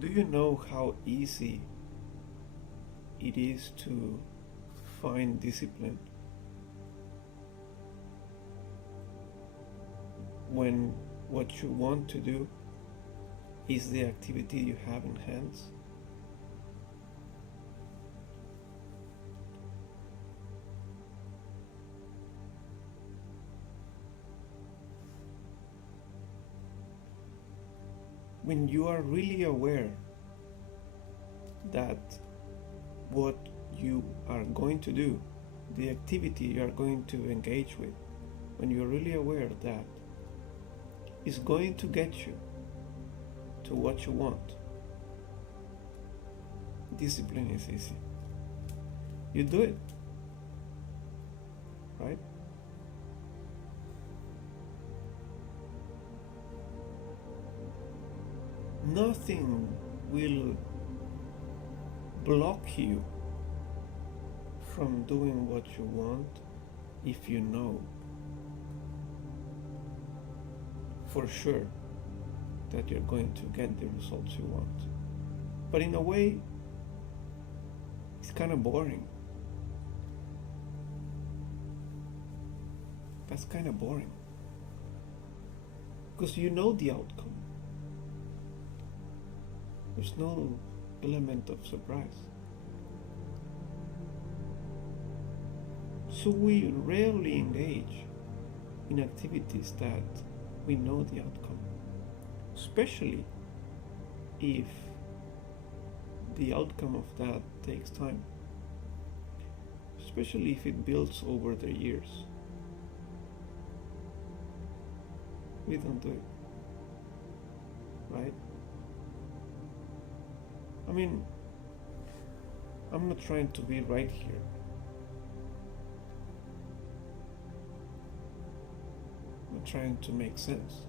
Do you know how easy it is to find discipline when what you want to do is the activity you have in hands? When you are really aware that what you are going to do, the activity you are going to engage with, when you're really aware that is going to get you to what you want, discipline is easy. You do it, right? Nothing will block you from doing what you want if you know for sure that you're going to get the results you want. But in a way, it's kind of boring. That's kind of boring. Because you know the outcome. There's no element of surprise. So we rarely engage in activities that we know the outcome, especially if the outcome of that takes time, especially if it builds over the years. We don't do it, right? I mean, I'm not trying to be right here. I'm trying to make sense.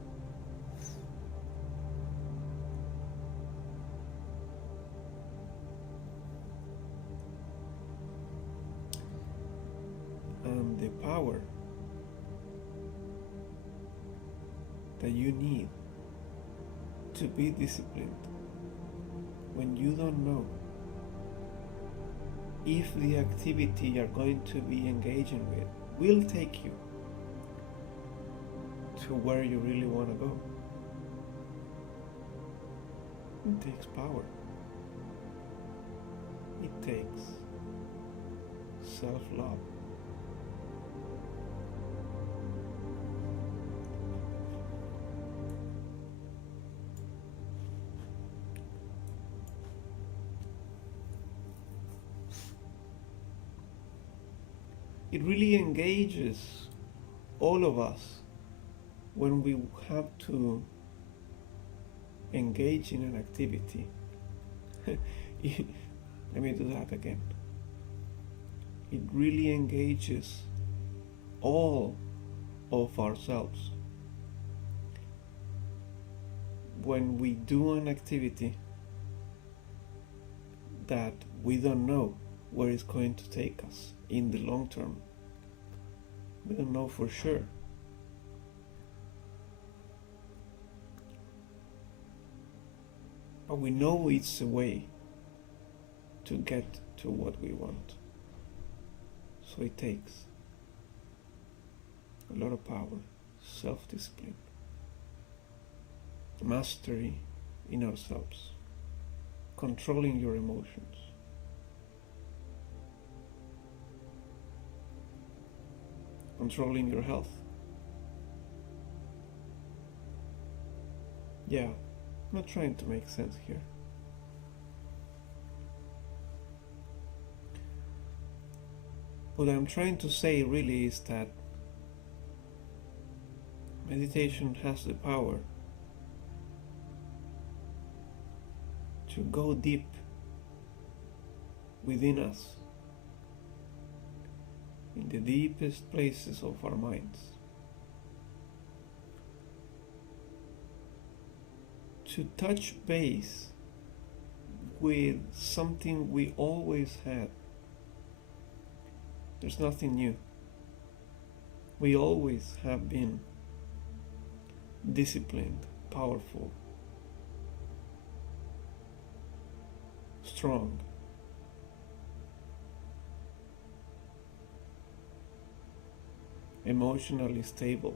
And the power that you need to be disciplined when you don't know if the activity you're going to be engaging with will take you to where you really want to go. It takes power. It takes self-love. It really engages all of us when we have to engage in an activity. Let me do that again. It really engages all of ourselves when we do an activity that we don't know where it's going to take us in the long term. We don't know for sure. But we know it's a way to get to what we want. So it takes a lot of power, self-discipline, mastery in ourselves, controlling your emotions. Controlling your health. Yeah, I'm not trying to make sense here. What I'm trying to say really is that meditation has the power to go deep within us, in the deepest places of our minds, to touch base with something we always had. There's nothing new. We always have been disciplined, powerful, strong, emotionally stable,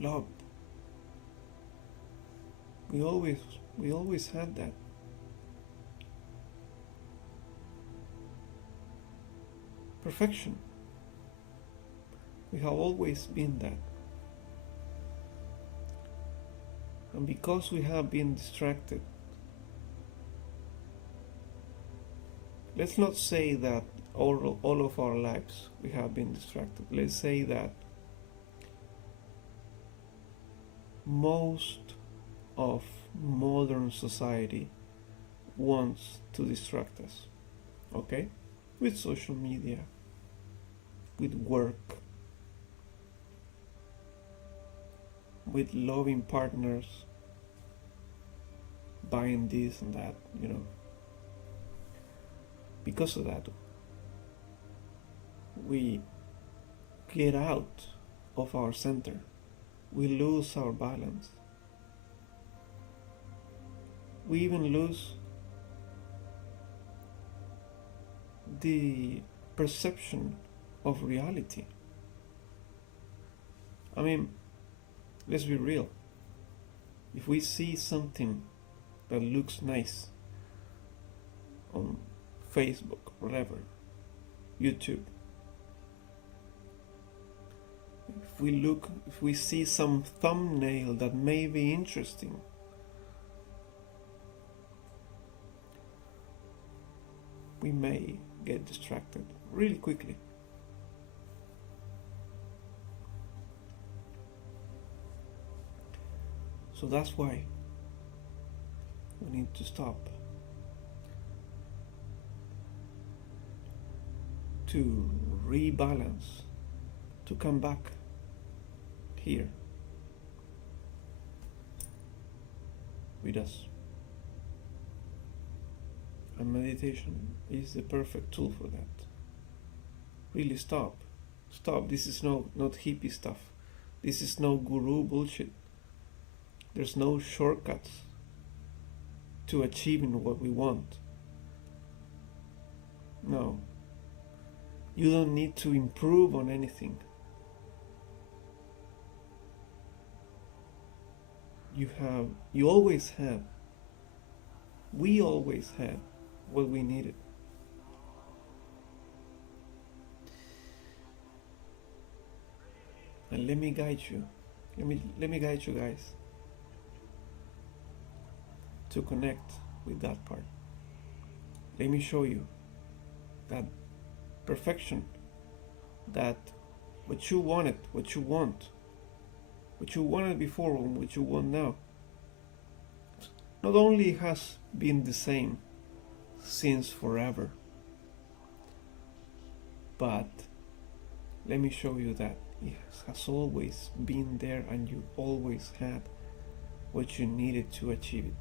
loved. We always had that. Perfection. We have always been that. And because we have been distracted, let's not say that all of our lives we have been distracted. Let's say that most of modern society wants to distract us, okay? With social media, with work, with loving partners, buying this and that, Because of that, we get out of our center. We lose our balance. We even lose the perception of reality. I mean, let's be real. If we see something that looks nice on Facebook, whatever, YouTube, if we see some thumbnail that may be interesting, we may get distracted really quickly. So that's why we need to stop, to rebalance, to come back here with us. And meditation is the perfect tool for that. Really stop. This is not hippie stuff. This is no guru bullshit. There's no shortcuts to achieving what we want. No. You don't need to improve on anything. You always had, we always had what we needed. And let me guide you. Let me guide you guys to connect with that part. Let me show you that perfection, that what you wanted, what you wanted before and what you want now, not only has been the same since forever, but let me show you that it has always been there and you always had what you needed to achieve it.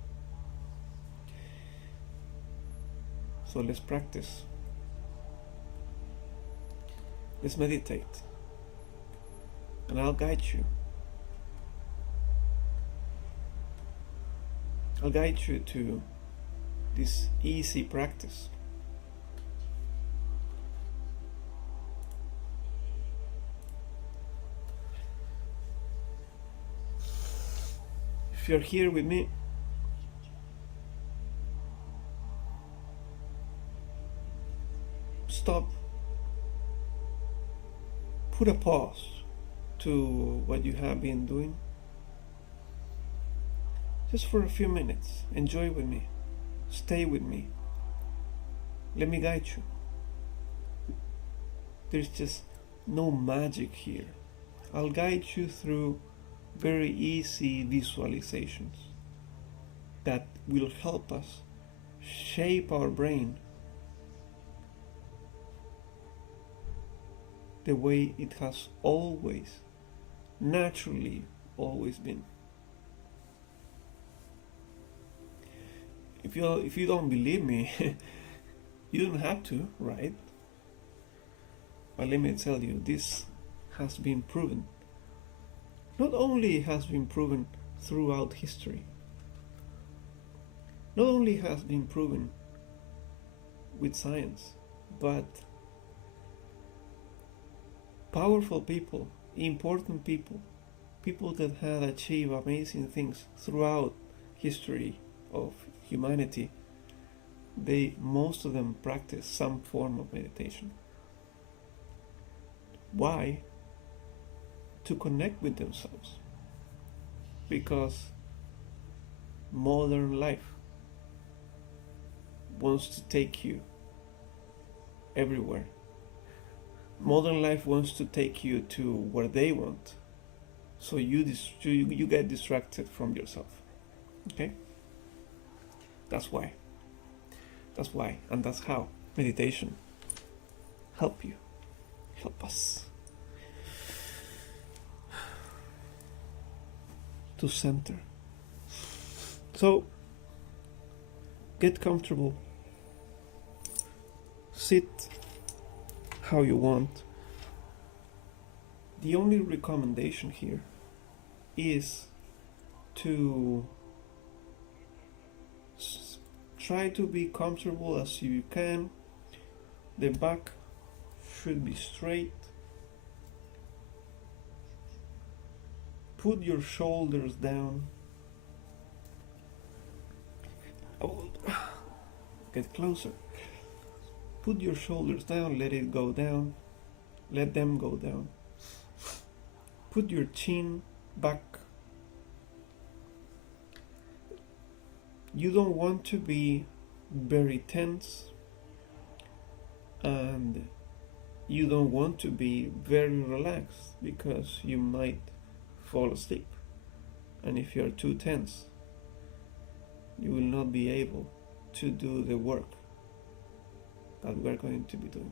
So let's practice. Let's meditate. And I'll guide you. I'll guide you to this easy practice. If you're here with me, stop. Put a pause to what you have been doing. Just for a few minutes. Enjoy with me. Stay with me. Let me guide you. There's just no magic here. I'll guide you through very easy visualizations that will help us shape our brain the way it has always, naturally always been. If you don't believe me, you don't have to, right? But let me tell you, this has been proven. Not only has been proven throughout history, not only has been proven with science, but powerful people, important people, people that had achieved amazing things throughout history of humanity, most of them practice some form of meditation. Why? To connect with themselves. Because modern life wants to take you everywhere. Modern life wants to take you to where they want. So you get distracted from yourself. Okay? That's why. That's why. And that's how meditation help us to center. So get comfortable. Sit how you want. The only recommendation here is to try to be comfortable as you can. The back should be straight. Put your shoulders down. Get closer. Put your shoulders down, let it go down. Let them go down. Put your chin back. You don't want to be very tense, and you don't want to be very relaxed, because you might fall asleep. And if you are too tense, you will not be able to do the work that we're going to be doing.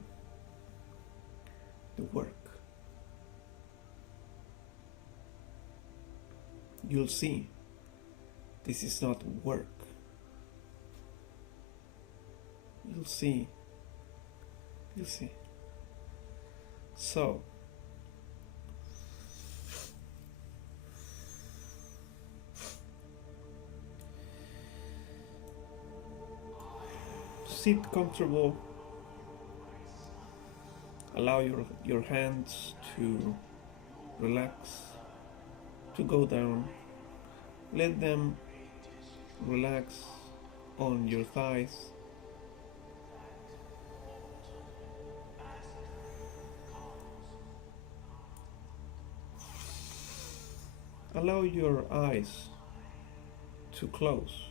The work. You'll see, this is not work. You'll see. So, sit comfortable. Allow your hands to relax, to go down. Let them relax on your thighs. Allow your eyes to close.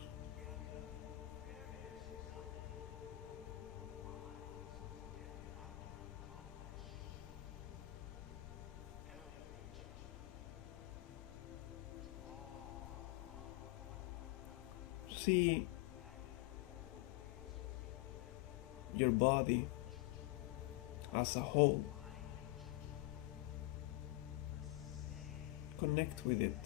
See your body as a whole. Connect with it.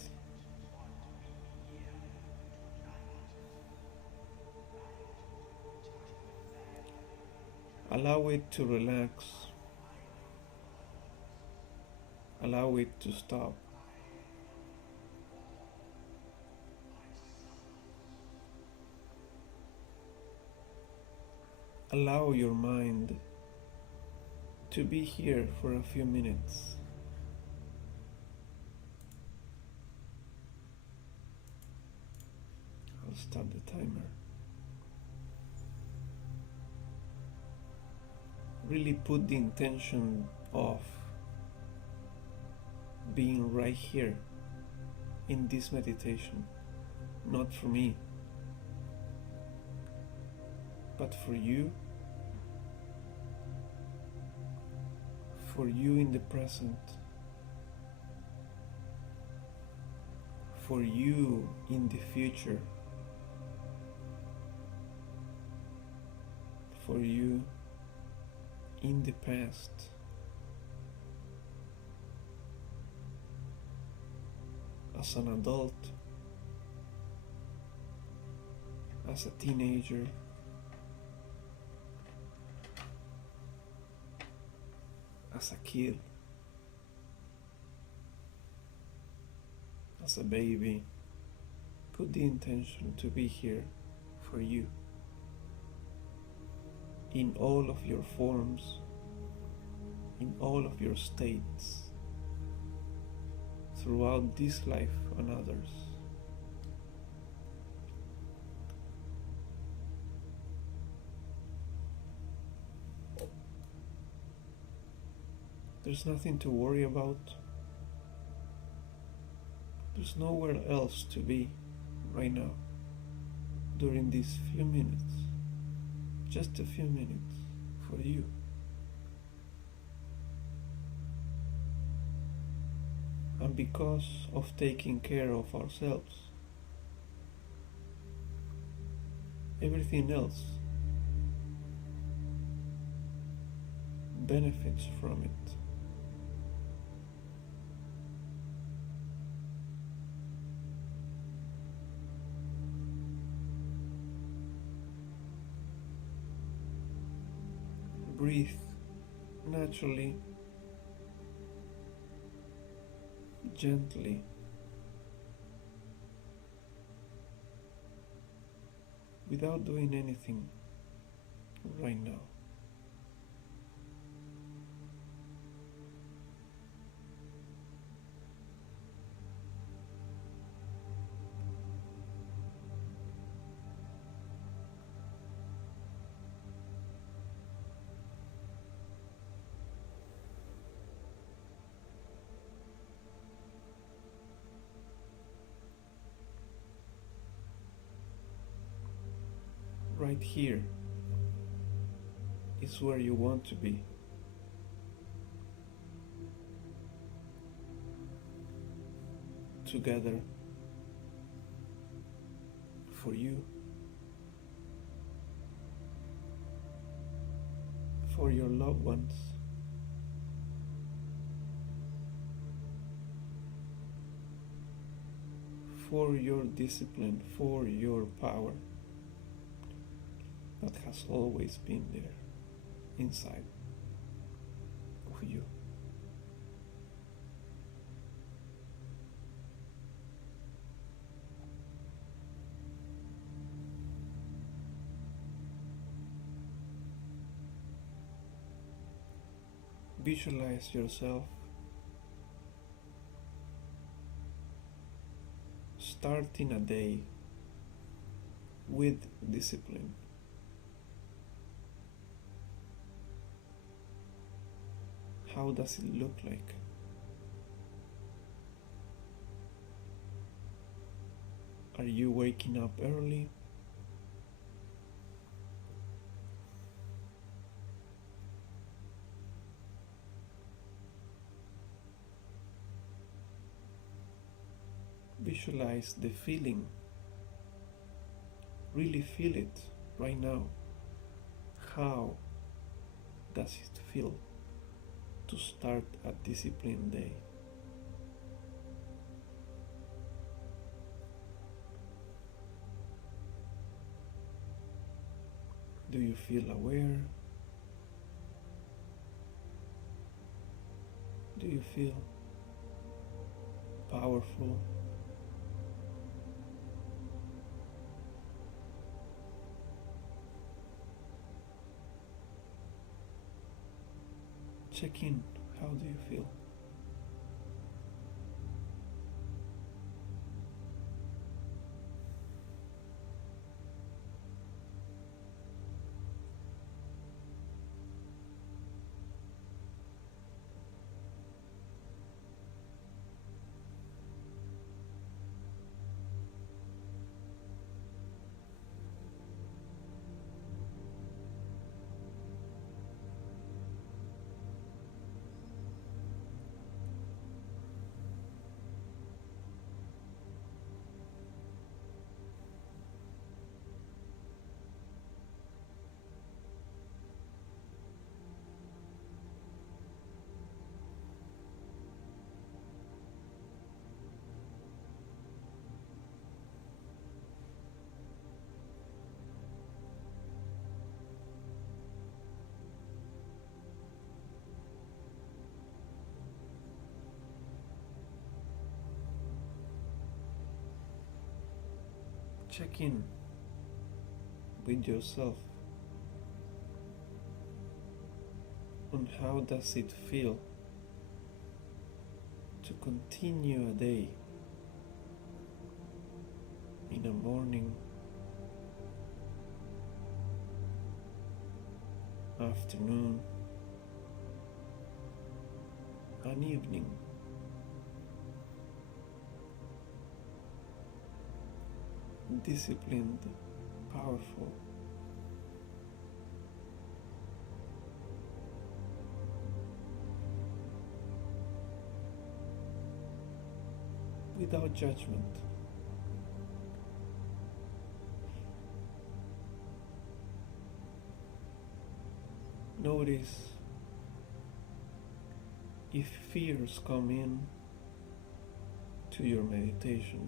Allow it to relax. Allow it to stop. Allow your mind to be here for a few minutes. I'll start the timer. Really put the intention of being right here in this meditation, not for me, but for you in the present, for you in the future, for you in the past, as an adult, as a teenager, as a kid, as a baby. Put the intention to be here for you in all of your forms, in all of your states, throughout this life and others. There's nothing to worry about. There's nowhere else to be right now during these few minutes. Just a few minutes for you. And because of taking care of ourselves, everything else benefits from it. Breathe naturally, gently, without doing anything right now. Right here is where you want to be. Together for you, for your loved ones, for your discipline, for your power that has always been there inside of you. Visualize yourself starting a day with discipline. How does it look like? Are you waking up early? Visualize the feeling. Really feel it right now. How does it feel to start a disciplined day? Do you feel aware? Do you feel powerful? Check in. How do you feel? Check in with yourself on how does it feel to continue a day in a morning, afternoon, an evening. Disciplined, powerful, without judgment. Notice if fears come in to your meditation,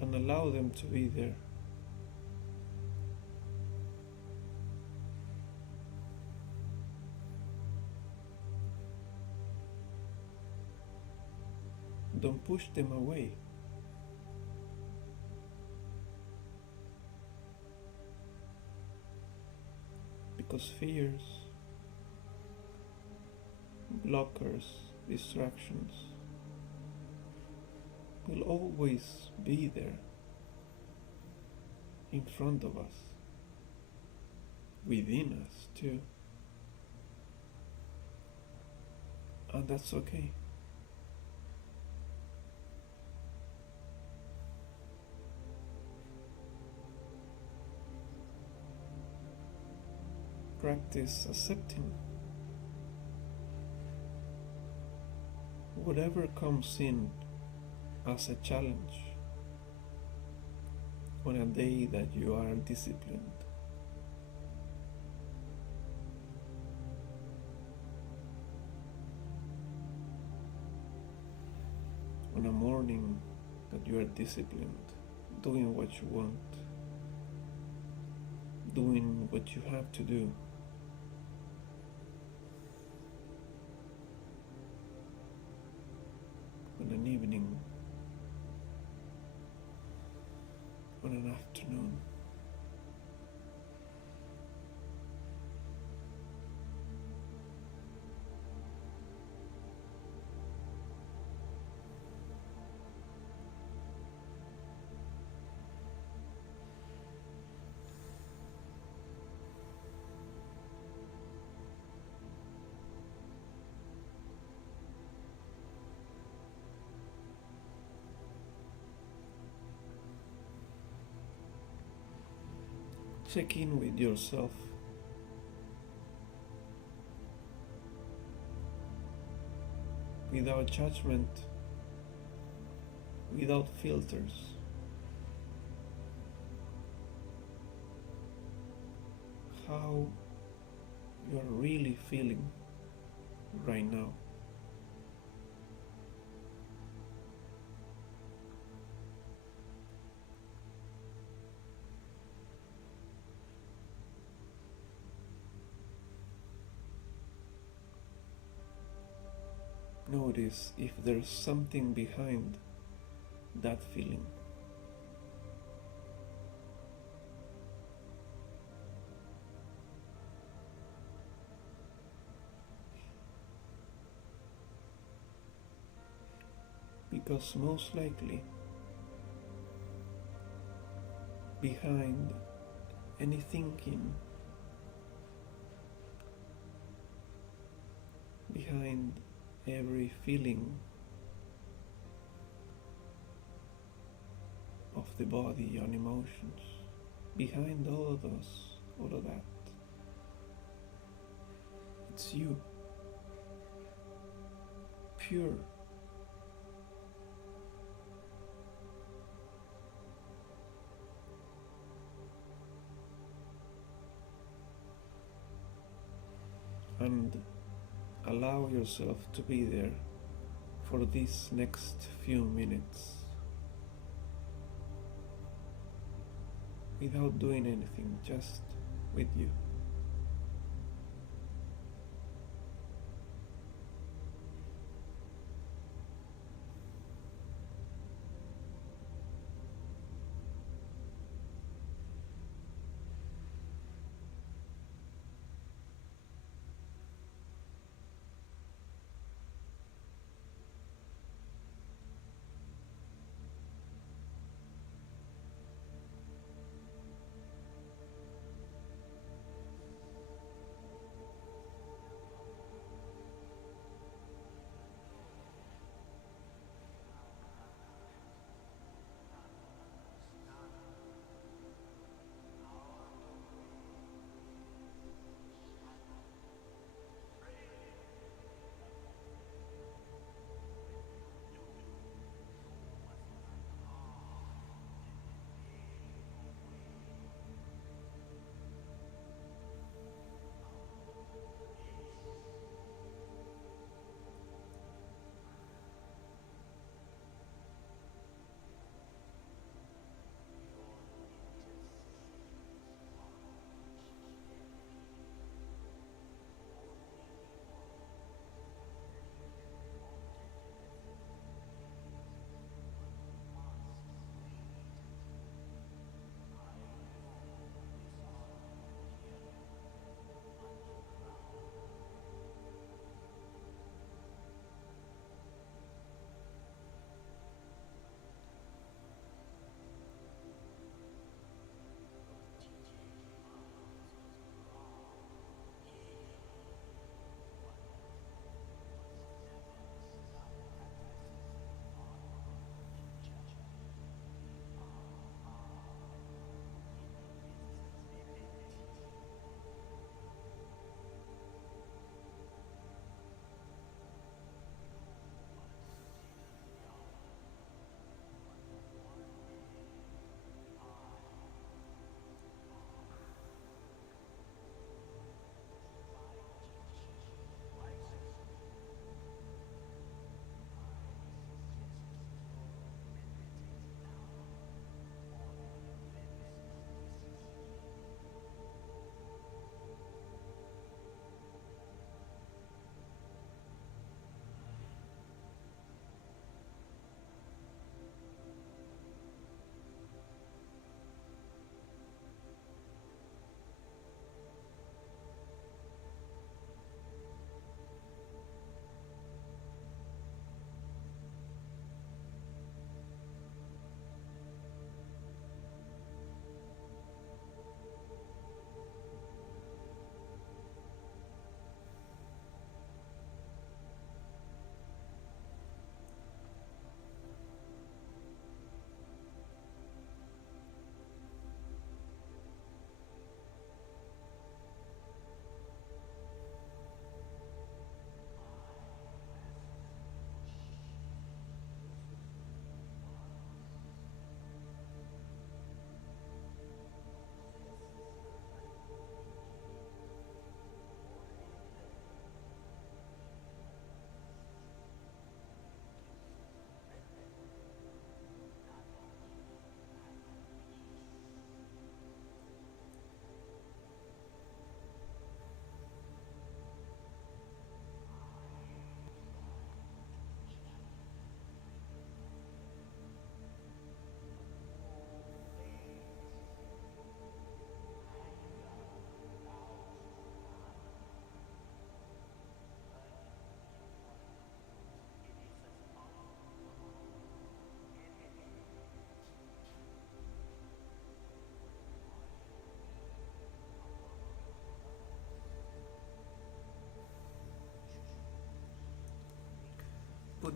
and allow them to be there. Don't push them away. Because fears, blockers, distractions will always be there in front of us, within us too. And that's okay. Practice accepting whatever comes in as a challenge on a day that you are disciplined. On a morning that you are disciplined, doing what you want, doing what you have to do. On an evening, on an afternoon. Check in with yourself. Without judgment, without filters. How you are really feeling right now. Notice if there's something behind that feeling. Because most likely, behind any thinking, behind every feeling of the body and emotions, behind all of that, it's you, pure. And allow yourself to be there for these next few minutes without doing anything, just with you.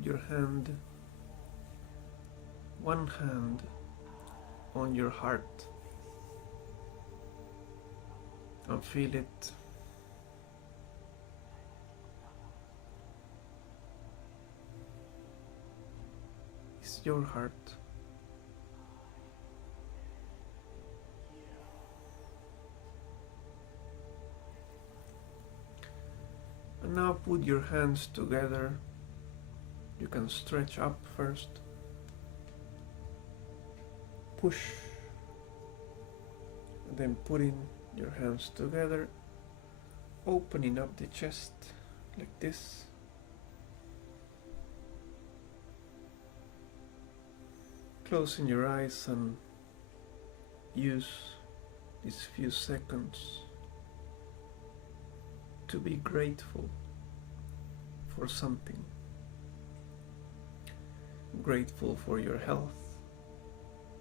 your one hand on your heart and feel it. It's your heart. And now put your hands together. You can stretch up first. Push. And then putting your hands together, opening up the chest like this. Closing your eyes and use these few seconds to be grateful for something. Grateful for your health,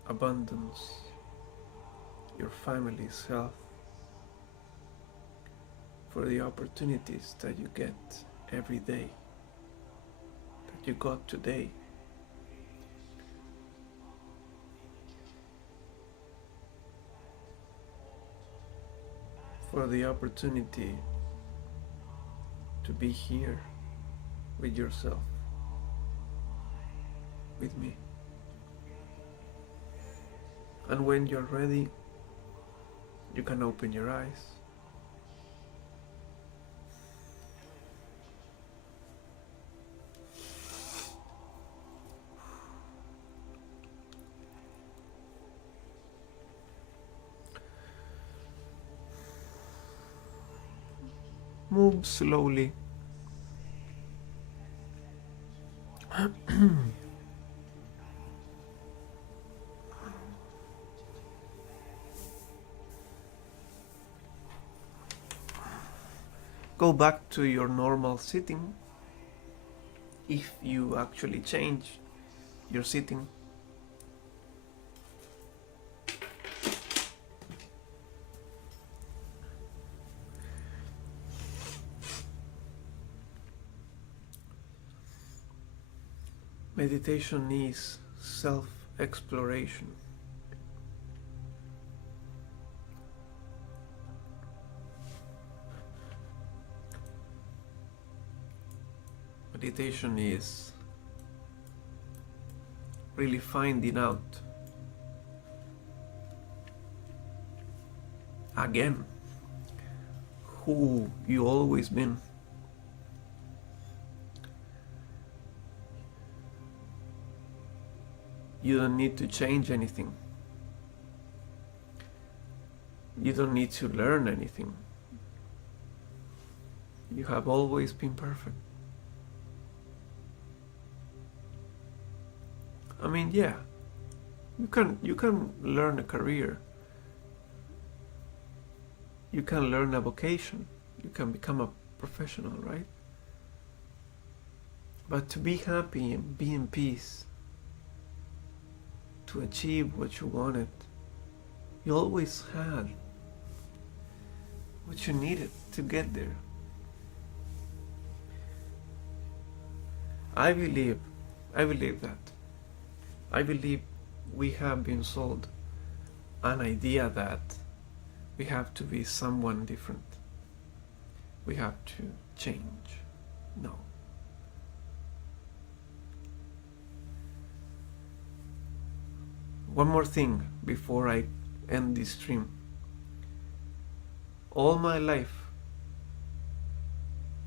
abundance, your family's health, for the opportunities that you get every day, that you got today. For the opportunity to be here with yourself, with me. And when you're ready, you can open your eyes. Move slowly. Go back to your normal sitting if you actually change your sitting. Meditation is self-exploration. Meditation is really finding out again who you always been. You don't need to change anything. You don't need to learn anything. You have always been perfect. I mean, yeah, you can learn a career. You can learn a vocation. You can become a professional, right? But to be happy and be in peace, to achieve what you wanted, you always had what you needed to get there. I believe that. I believe we have been sold an idea that we have to be someone different. We have to change. No. One more thing before I end this stream. All my life,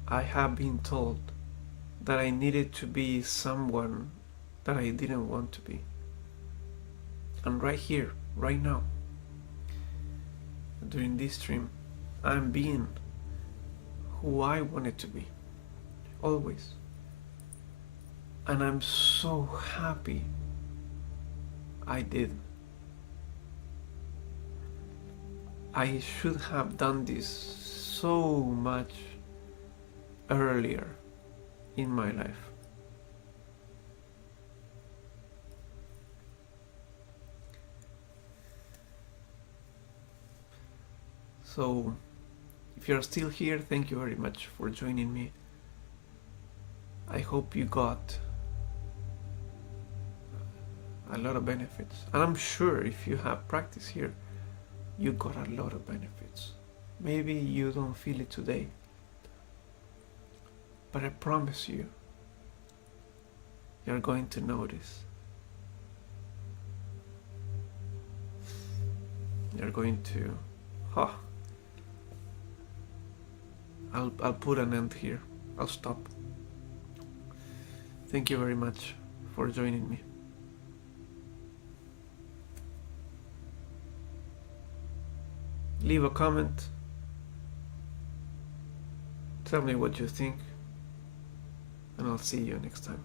I have been told that I needed to be someone that I didn't want to be. And right here, right now, during this stream, I'm being who I wanted to be, always. And I'm so happy I did. I should have done this so much earlier in my life. So, if you're still here, thank you very much for joining me. I hope you got a lot of benefits. And I'm sure if you have practice here, you got a lot of benefits. Maybe you don't feel it today, but I promise you, you're going to notice. You're going to, oh, I'll put an end here. I'll stop. Thank you very much for joining me. Leave a comment. Tell me what you think, and I'll see you next time.